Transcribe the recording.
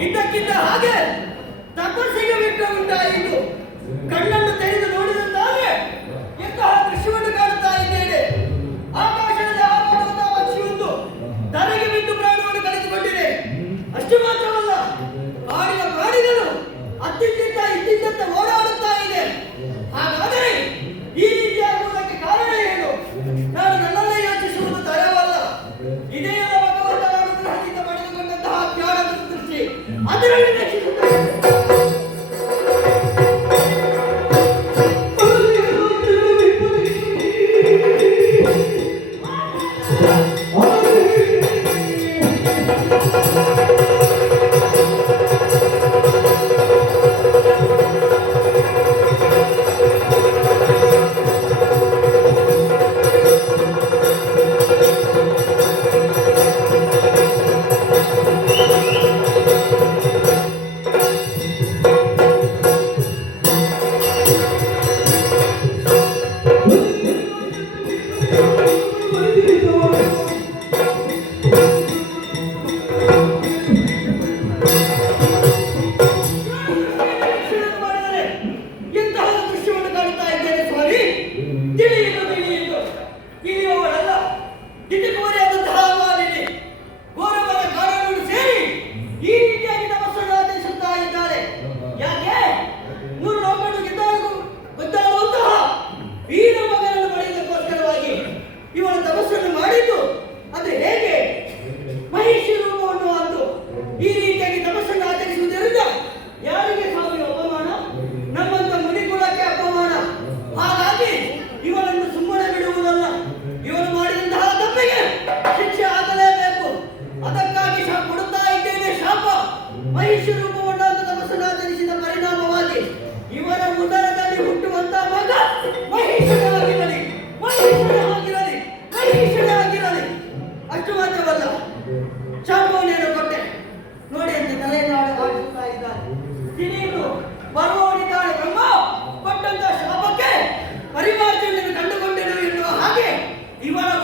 ಇದ್ದಕ್ಕಿದ್ದ ಹಾಗೆ ತಪಸ್ಸಿಗೆ ವಿಘ್ನ ಉಂಟಾಯಿತು Ai, ai, ai, ai, ai. ತಪಸ್ಸನ್ನು ಮಾಡಿದ್ದು. ಅದು ಹೇಗೆ? ಇವಾಗ